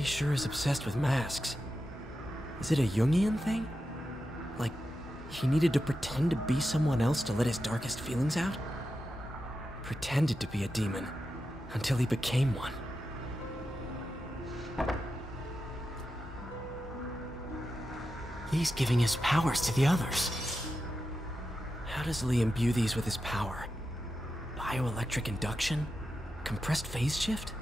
He sure is obsessed with masks. Is it a Jungian thing? Like, he needed to pretend to be someone else to let his darkest feelings out? Pretended to be a demon, until he became one. He's giving his powers to the others. How does Lee imbue these with his power? Bioelectric induction? Compressed phase shift?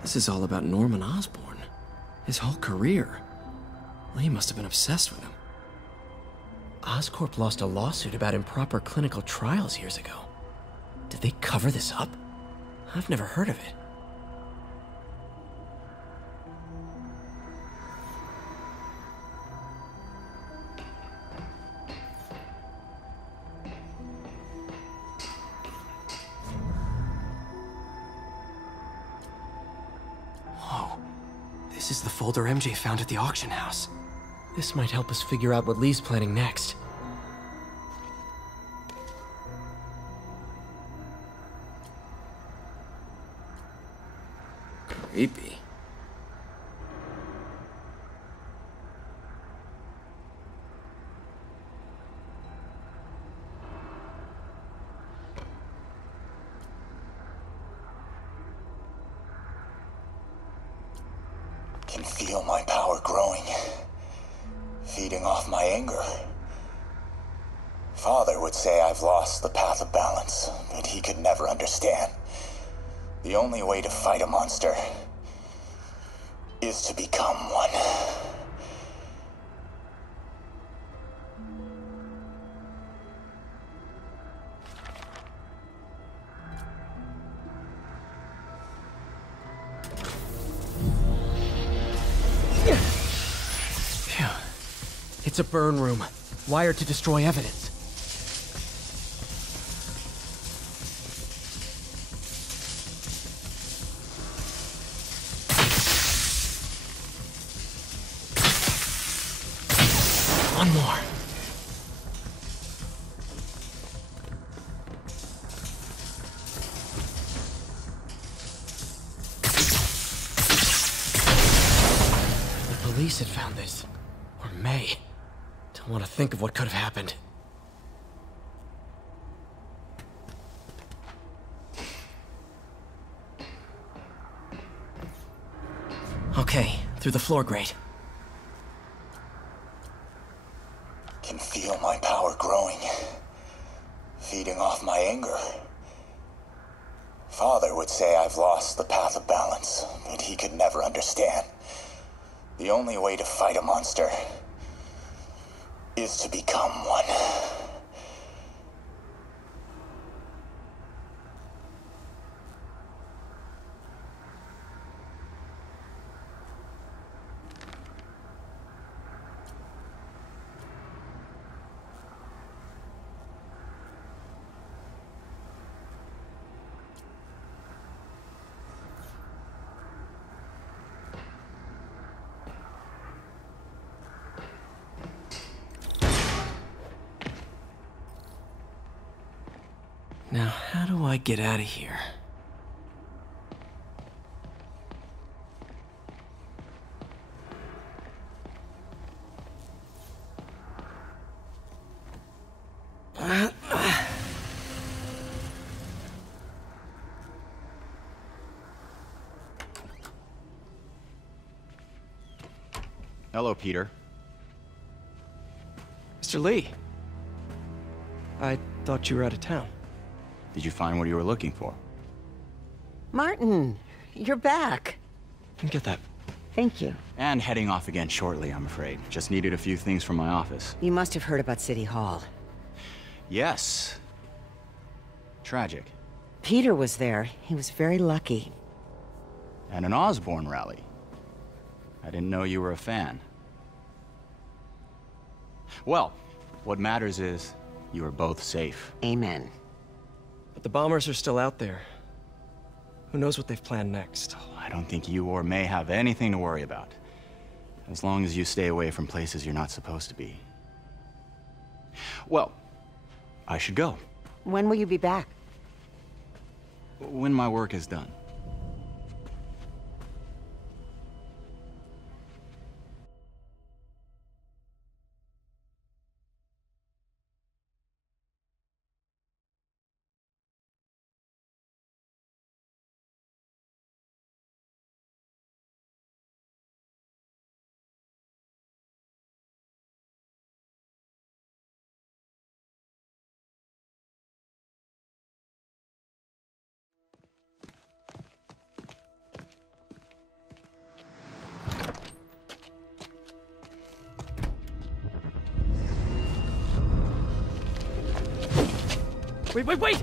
This is all about Norman Osborn. His whole career. Lee must have been obsessed with him. Oscorp lost a lawsuit about improper clinical trials years ago. Did they cover this up? I've never heard of it. This is the folder MJ found at the auction house. This might help us figure out what Lee's planning next. Creepy. Can feel my power growing, feeding off my anger. Father would say I've lost the path of balance, but he could never understand. The only way to fight a monster is to become one. It's a burn room, wired to destroy evidence. One more. The police had found this. Or May. Don't want to think of what could have happened. Okay, through the floor grate. Can feel my power growing, feeding off my anger. Father would say I've lost the path of balance, but he could never understand. The only way to fight a monster is to become one. Now, how do I get out of here? Hello, Peter. Mr. Lee. I thought you were out of town. Did you find what you were looking for? Martin, you're back. Get that. Thank you. And heading off again shortly, I'm afraid. Just needed a few things from my office. You must have heard about City Hall. Yes. Tragic. Peter was there. He was very lucky. At an Osborn rally. I didn't know you were a fan. Well, what matters is you are both safe. Amen. But the bombers are still out there. Who knows what they've planned next? I don't think you or May have anything to worry about. As long as you stay away from places you're not supposed to be. Well, I should go. When will you be back? When my work is done. Wait!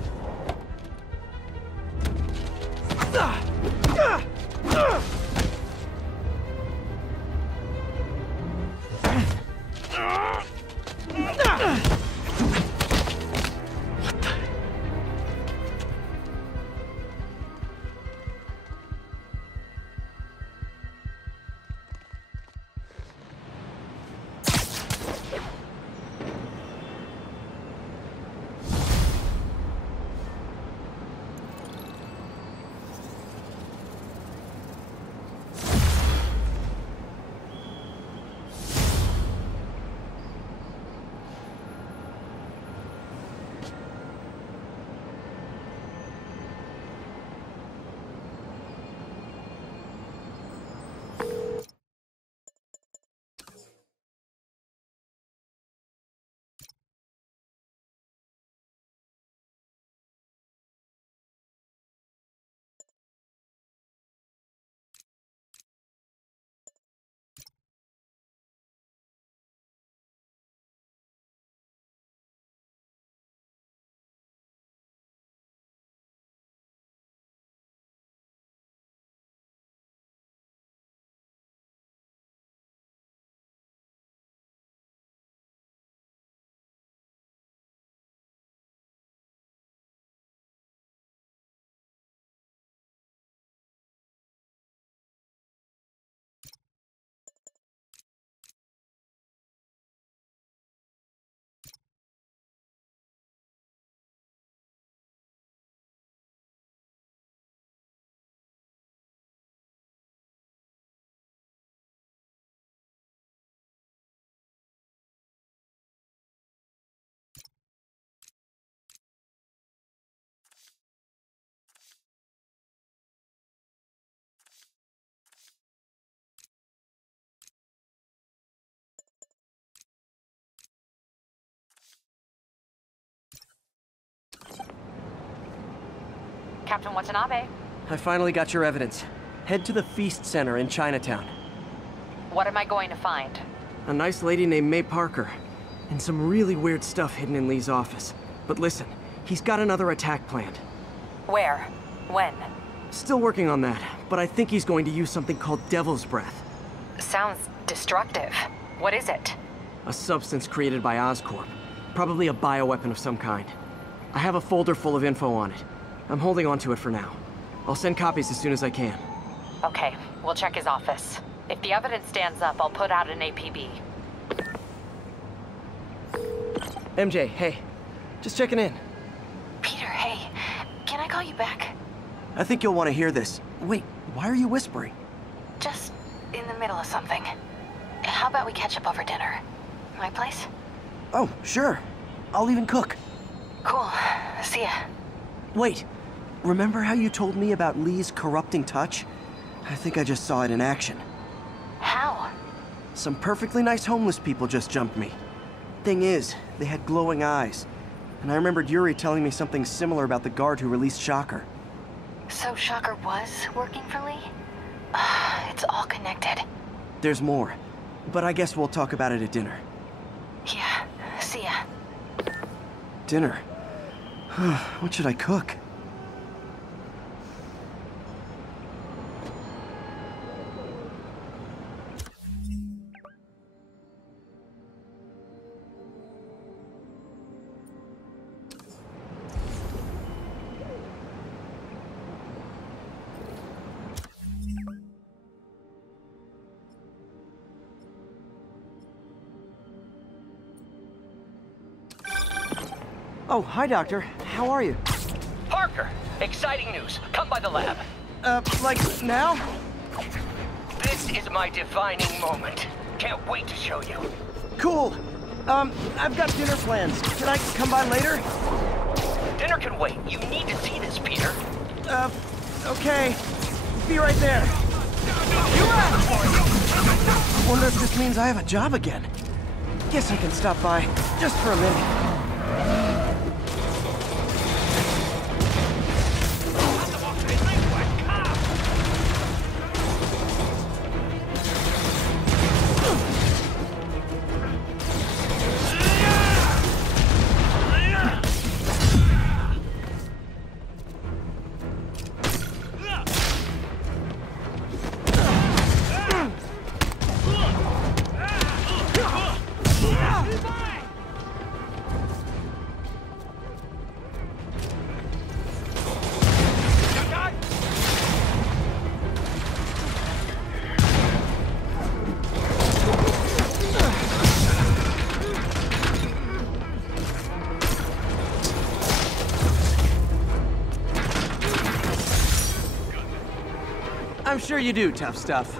Captain Watanabe. I finally got your evidence. Head to the Feast Center in Chinatown. What am I going to find? A nice lady named May Parker. And some really weird stuff hidden in Lee's office. But listen, he's got another attack planned. Where? When? Still working on that, but I think he's going to use something called Devil's Breath. Sounds destructive. What is it? A substance created by Oscorp. Probably a bioweapon of some kind. I have a folder full of info on it. I'm holding on to it for now. I'll send copies as soon as I can. Okay, we'll check his office. If the evidence stands up, I'll put out an APB. MJ, hey. Just checking in. Peter, hey. Can I call you back? I think you'll want to hear this. Wait, why are you whispering? Just in the middle of something. How about we catch up over dinner? My place? Oh, sure. I'll even cook. Cool. See ya. Wait. Remember how you told me about Lee's corrupting touch? I think I just saw it in action. How? Some perfectly nice homeless people just jumped me. Thing is, they had glowing eyes. And I remembered Yuri telling me something similar about the guard who released Shocker. So Shocker was working for Lee? It's all connected. There's more. But I guess we'll talk about it at dinner. Yeah, see ya. Dinner? What should I cook? Oh, hi, Doctor. How are you? Parker, exciting news. Come by the lab. Like, now? This is my defining moment. Can't wait to show you. Cool. I've got dinner plans. Can I come by later? Dinner can wait. You need to see this, Peter. Okay. Be right there. Wonder if this means I have a job again. Guess I can stop by, just for a minute. I'm sure you do, tough stuff.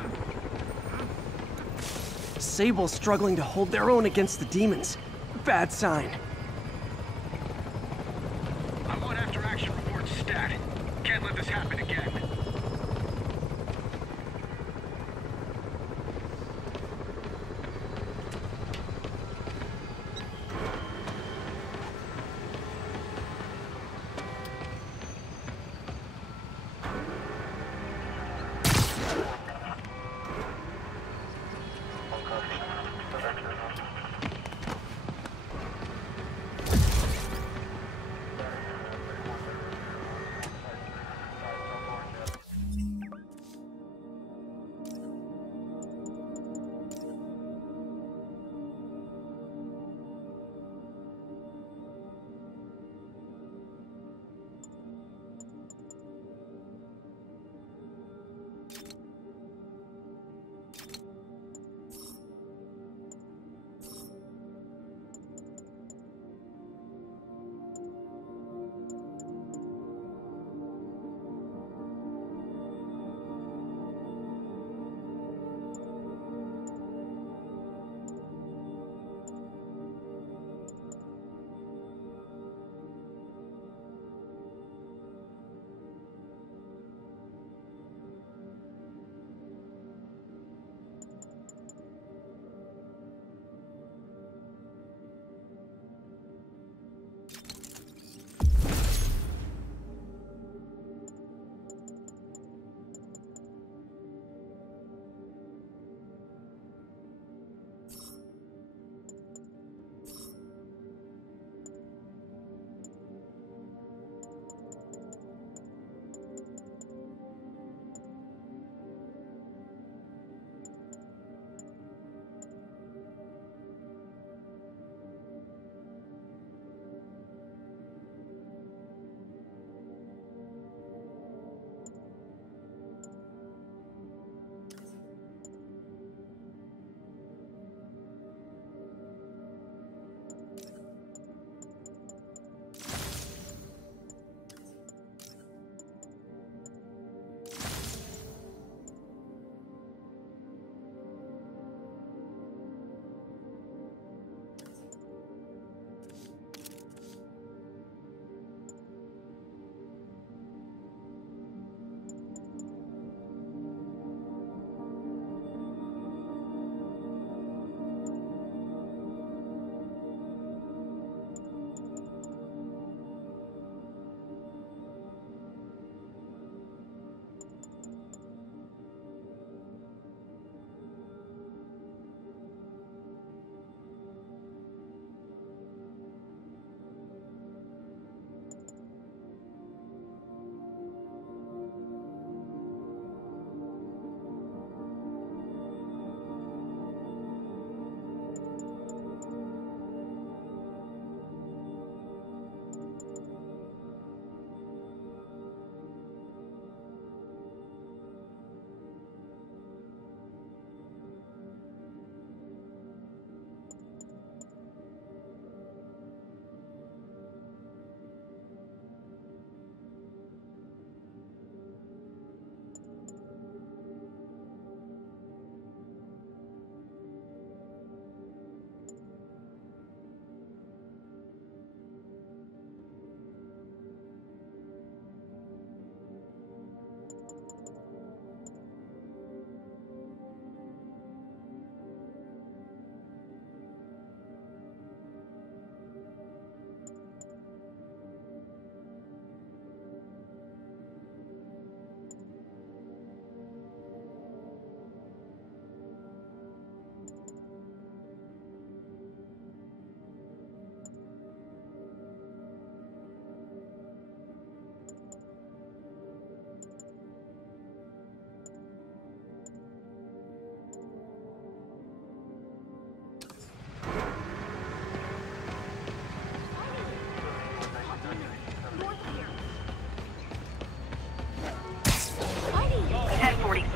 Sable's struggling to hold their own against the demons. Bad sign. I want after-action reports stat. Can't let this happen again.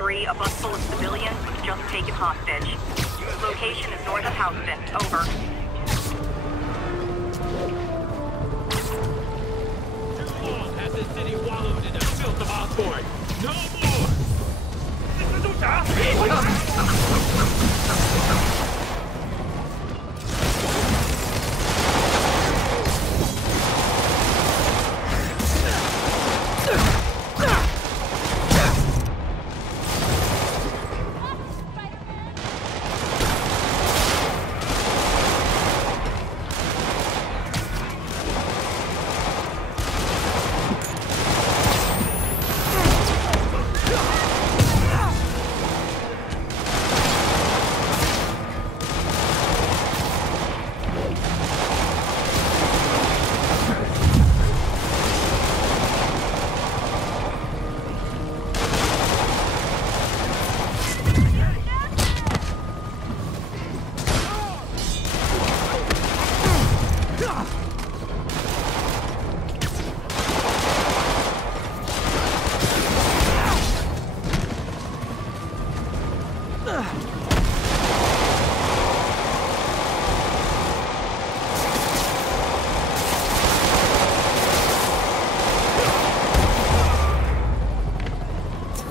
3, a bus full of civilians was just taken hostage. Location is north of Houston. Over. Too long has this city wallowed in the filth of Osborn. No more!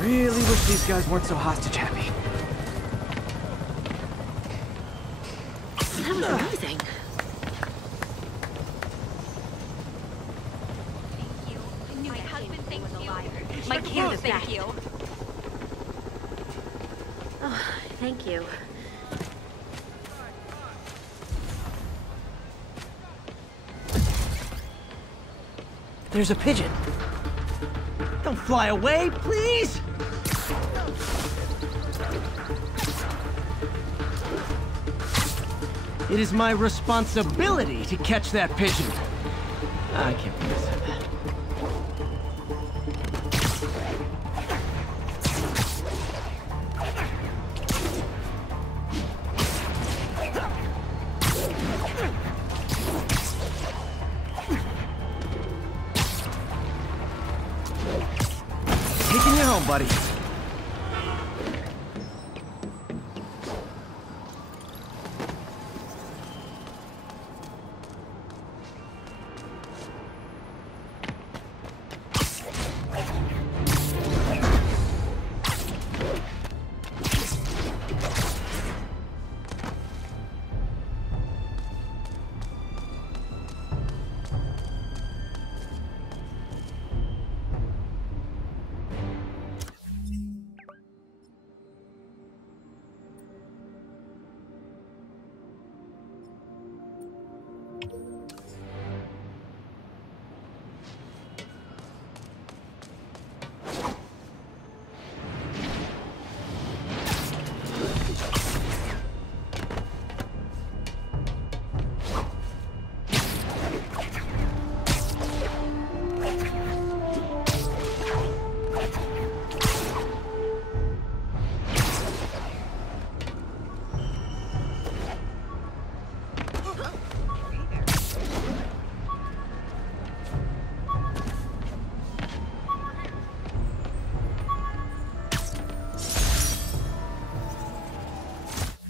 Really wish these guys weren't so hostage happy. That was amazing. Thank you. I knew my husband thanks you. My kid is back. Thank you. Oh, thank you. There's a pigeon. Don't fly away, please! It is my responsibility to catch that pigeon. I can't believe I said that. Taking you home, buddy.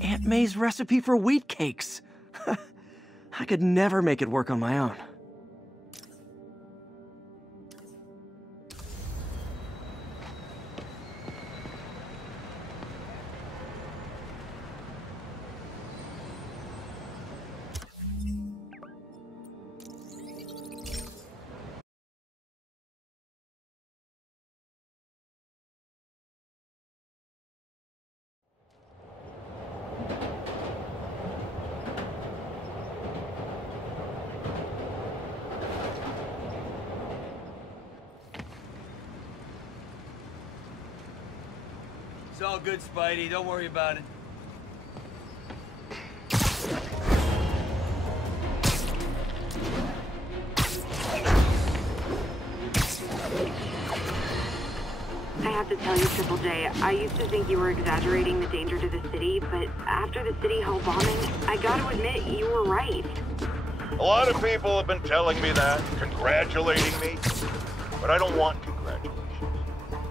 Aunt May's recipe for wheat cakes. I could never make it work on my own. It's all good, Spidey. Don't worry about it. I have to tell you, Triple J, I used to think you were exaggerating the danger to the city, but after the City Hall bombing, I gotta admit, you were right. A lot of people have been telling me that, congratulating me, but I don't want congratulations.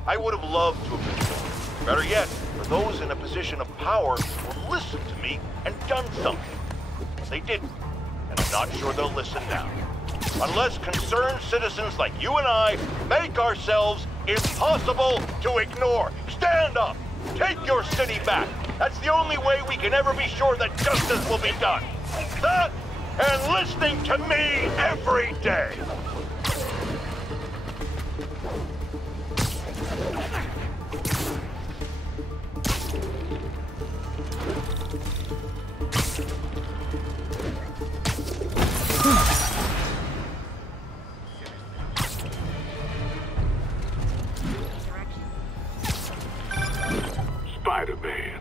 I would have loved to have been wrong. Better yet, for those in a position of power who listened to me and done something. They didn't, and I'm not sure they'll listen now. Unless concerned citizens like you and I make ourselves impossible to ignore. Stand up! Take your city back! That's the only way we can ever be sure that justice will be done. That and listening to me every day! Spider-Man.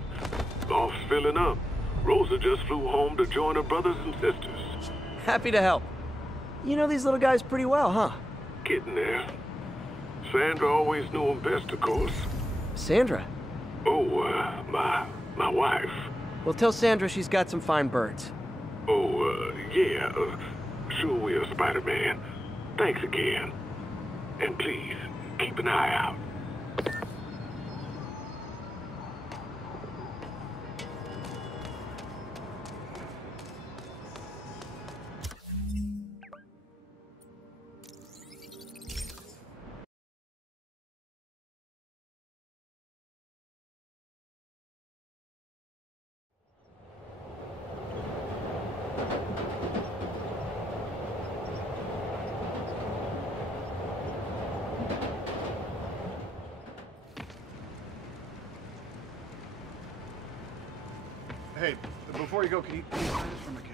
Golf's filling up. Rosa just flew home to join her brothers and sisters. Happy to help. You know these little guys pretty well, huh? Getting there. Sandra always knew him best, of course. Sandra? Oh, my wife. Well, tell Sandra she's got some fine birds. Oh, yeah. Sure will, Spider-Man. Thanks again. And please, keep an eye out. Hey, before you go, can you sign this for my kid?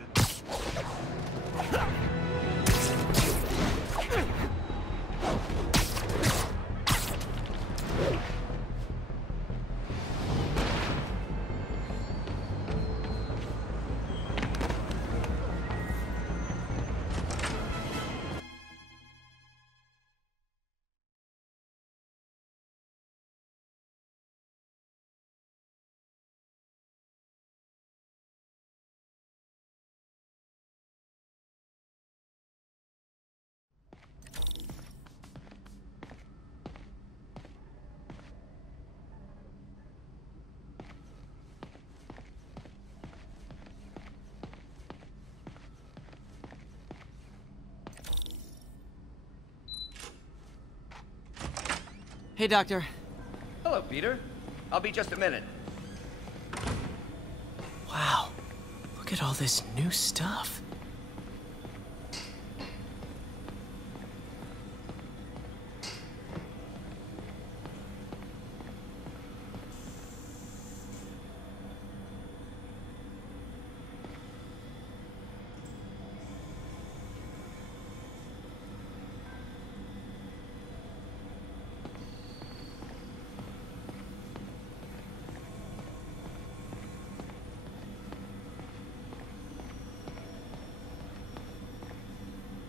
Hey, Doctor. Hello, Peter. I'll be just a minute. Wow. Look at all this new stuff.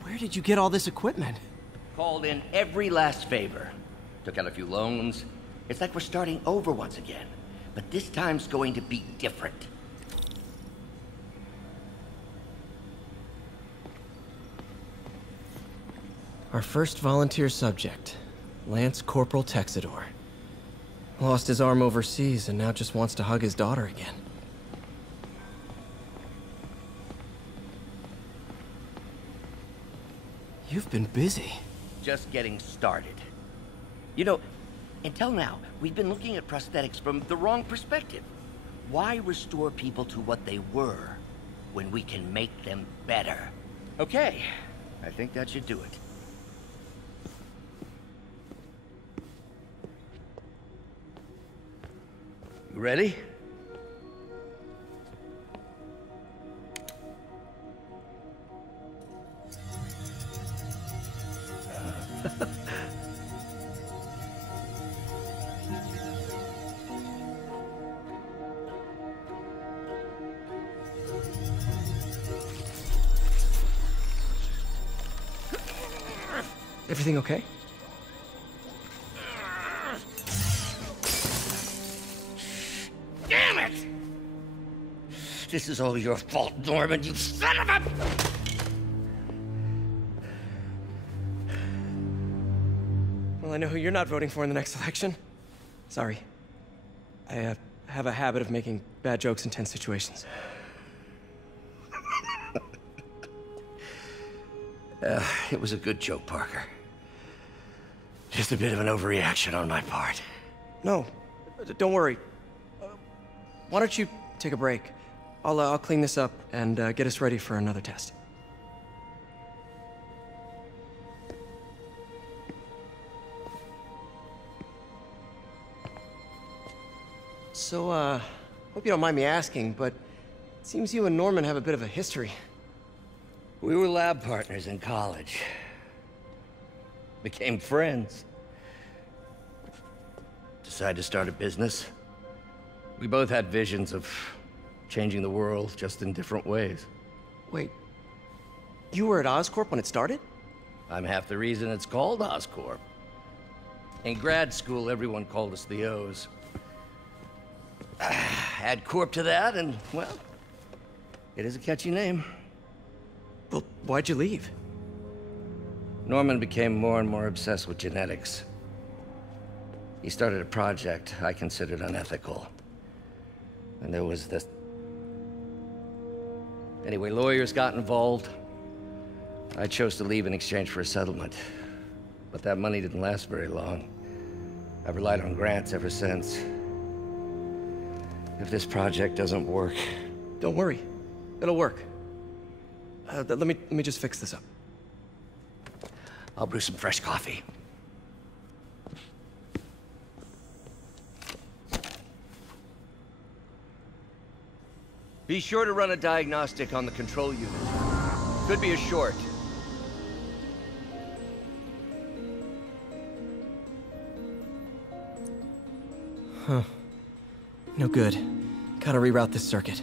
Where did you get all this equipment? Called in every last favor. Took out a few loans. It's like we're starting over once again. But this time's going to be different. Our first volunteer subject, Lance Corporal Texidor. Lost his arm overseas and now just wants to hug his daughter again. You've been busy. Just getting started. You know, until now, we've been looking at prosthetics from the wrong perspective. Why restore people to what they were when we can make them better? Okay, I think that should do it. You ready? Everything okay? Damn it! This is all your fault, Norman, you son of a... Well, I know who you're not voting for in the next election. Sorry. I have a habit of making bad jokes in tense situations. It was a good joke, Parker. Just a bit of an overreaction on my part. No, don't worry. Why don't you take a break? I'll clean this up and get us ready for another test. So, hope you don't mind me asking, but it seems you and Norman have a bit of a history. We were lab partners in college. Became friends. Decided to start a business. We both had visions of changing the world, just in different ways. Wait, you were at Oscorp when it started? I'm half the reason it's called Oscorp. In grad school, everyone called us the O's. Add Corp to that, and, well, it is a catchy name. Well, why'd you leave? Norman became more and more obsessed with genetics. He started a project I considered unethical. And there was this... Anyway, lawyers got involved. I chose to leave in exchange for a settlement. But that money didn't last very long. I've relied on grants ever since. If this project doesn't work... Don't worry. It'll work. Let me just fix this up. I'll brew some fresh coffee. Be sure to run a diagnostic on the control unit. Could be a short. Huh. No good. Gotta reroute this circuit.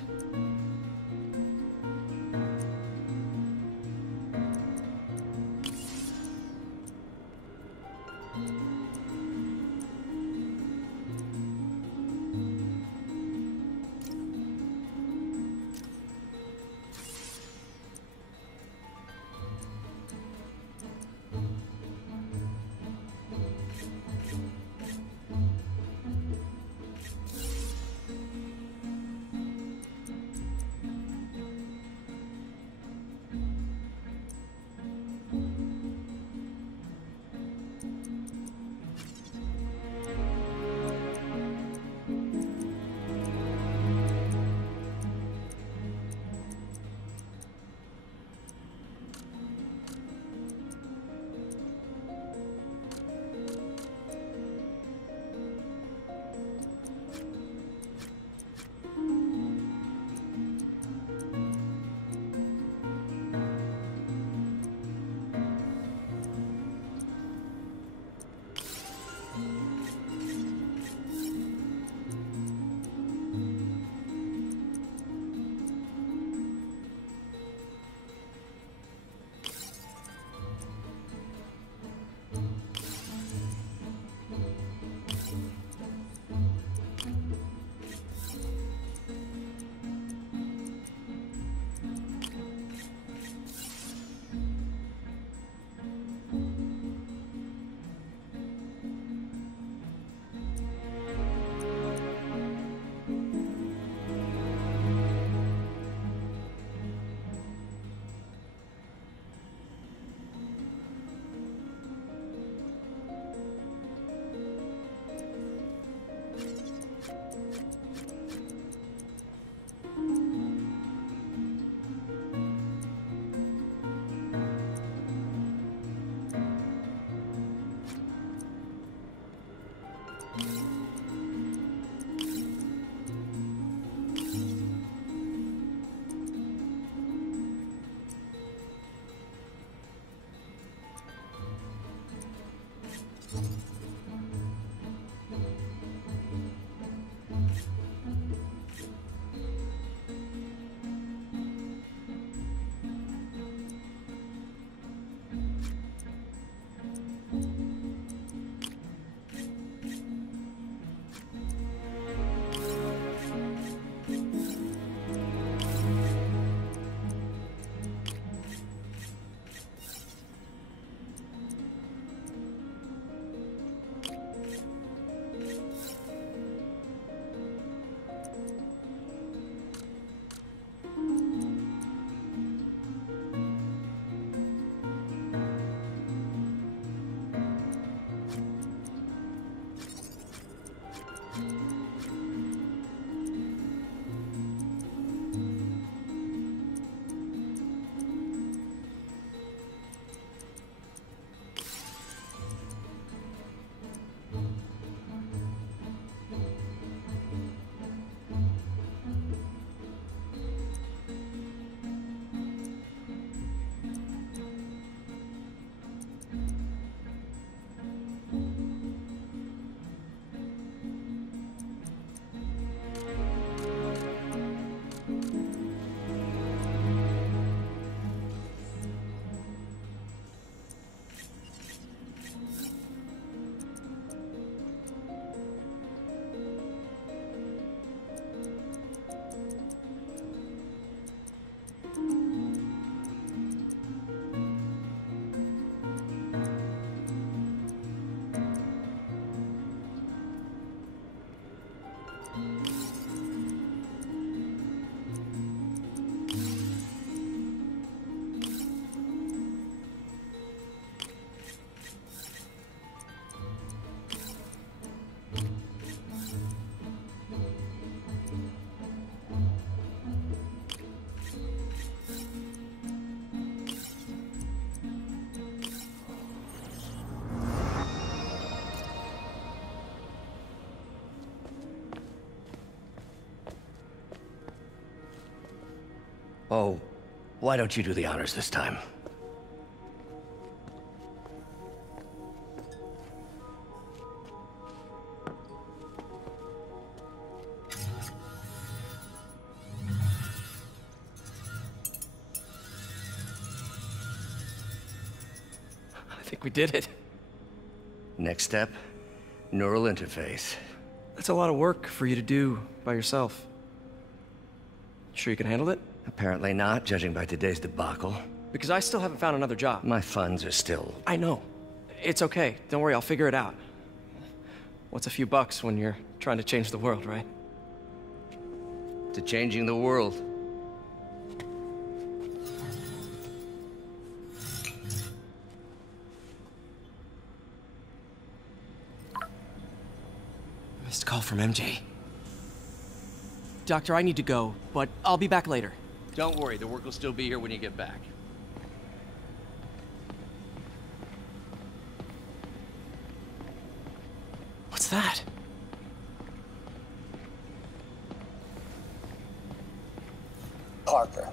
Oh, why don't you do the honors this time? I think we did it. Next step, neural interface. That's a lot of work for you to do by yourself. Sure you can handle it? Apparently not, judging by today's debacle. Because I still haven't found another job. My funds are still... I know. It's okay. Don't worry, I'll figure it out. What's a few bucks when you're trying to change the world, right? To changing the world. Missed call from MJ. Doctor, I need to go, but I'll be back later. Don't worry, the work will still be here when you get back. What's that? Parker,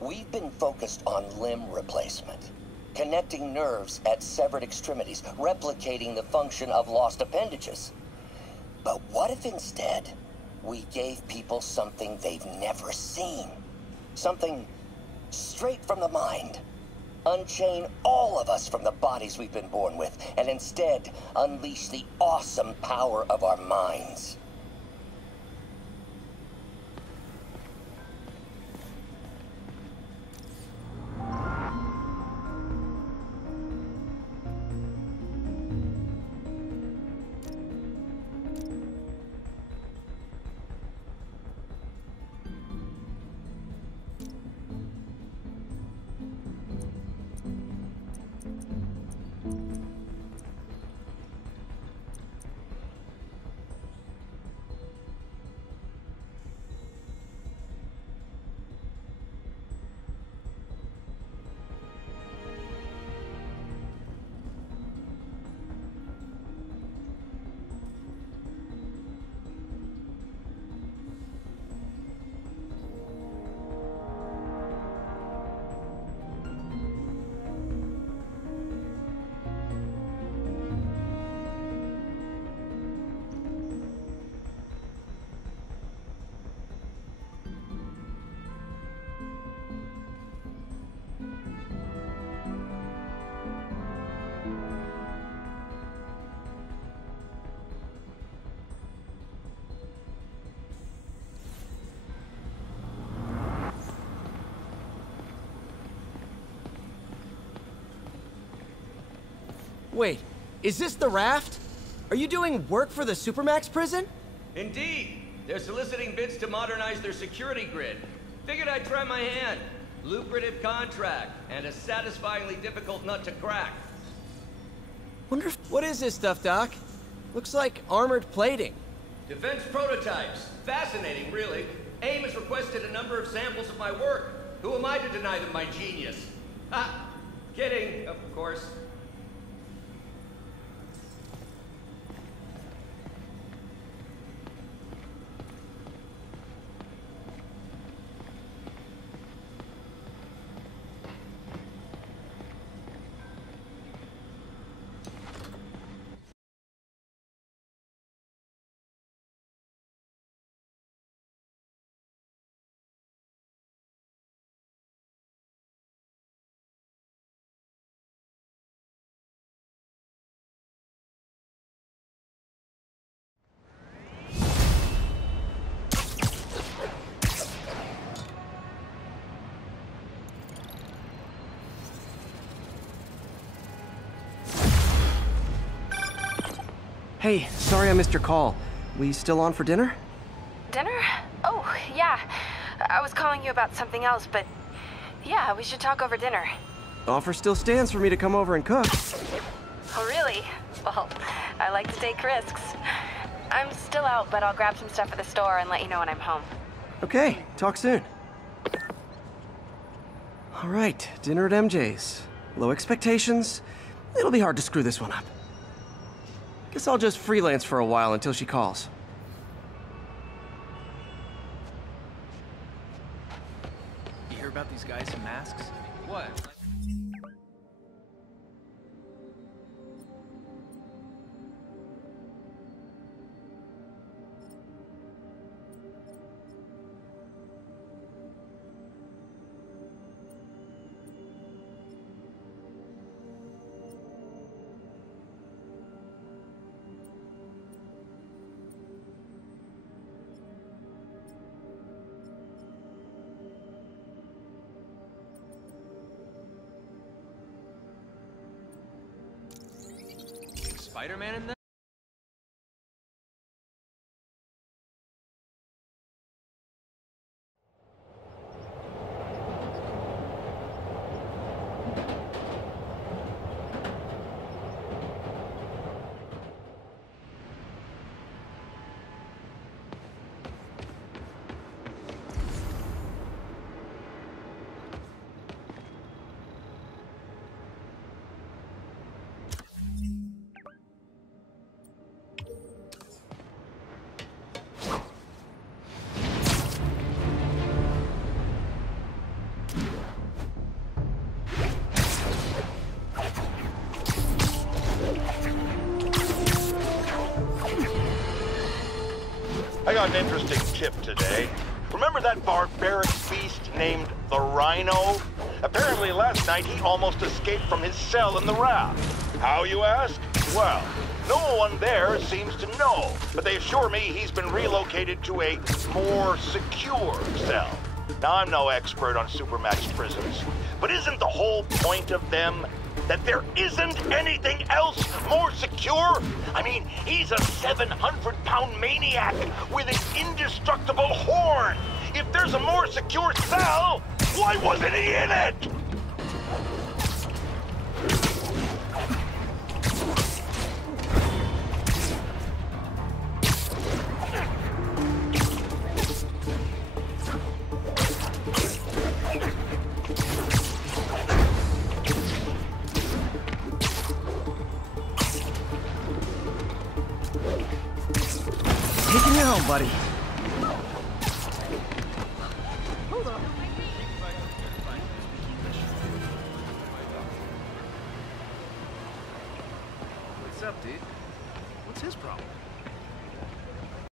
we've been focused on limb replacement, connecting nerves at severed extremities, replicating the function of lost appendages. But what if instead we gave people something they've never seen? Something straight from the mind. Unchain all of us from the bodies we've been born with, and instead unleash the awesome power of our minds. Wait, is this the raft? Are you doing work for the Supermax prison? Indeed. They're soliciting bids to modernize their security grid. Figured I'd try my hand. Lucrative contract, and a satisfyingly difficult nut to crack. Wonder if... What is this stuff, Doc? Looks like armored plating. Defense prototypes. Fascinating, really. AIM has requested a number of samples of my work. Who am I to deny them my genius? Ha! Kidding, of course. Hey, sorry I missed your call. We still on for dinner? Dinner? Oh, yeah. I was calling you about something else, but yeah, we should talk over dinner. Offer still stands for me to come over and cook. Oh, really? Well, I like to take risks. I'm still out, but I'll grab some stuff at the store and let you know when I'm home. Okay, talk soon. All right, dinner at MJ's. Low expectations. It'll be hard to screw this one up. Guess I'll just freelance for a while until she calls. these guys in masks? What? Spider-Man in there? I got an interesting tip today. Remember that barbaric beast named the Rhino? Apparently last night he almost escaped from his cell in the raft. How, you ask? Well, no one there seems to know, but they assure me he's been relocated to a more secure cell. Now, I'm no expert on supermax prisons, but isn't the whole point of them that there isn't anything else more secure? I mean, he's a 700-pound maniac with an indestructible horn. If there's a more secure cell, why wasn't he in it? Taking you home, buddy. Hold on. What's up, dude? What's his problem?